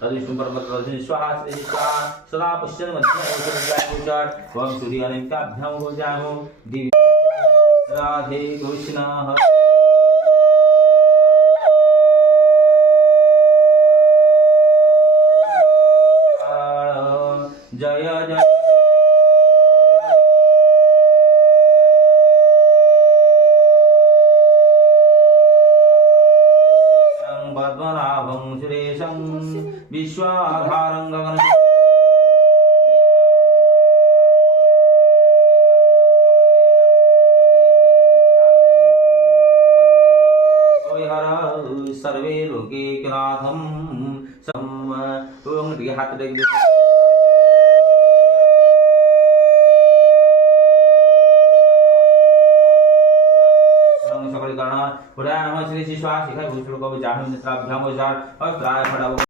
तद्विष्णु परमतरजनि स्वाहा श्री स्वाहा सदा पश्यन् मध्यम ओम सूर्यानिकाभ्याम गोजामो दिव्य राधे कृष्ण जय जय पद्मनाभं सुरेशं विश्वाधारं गगन सर्वे लोके नाथं सम हाथ देख सकल गण पुराण श्री शिशा शिखा भूषण को जाहि मित्राभ्याम और प्राय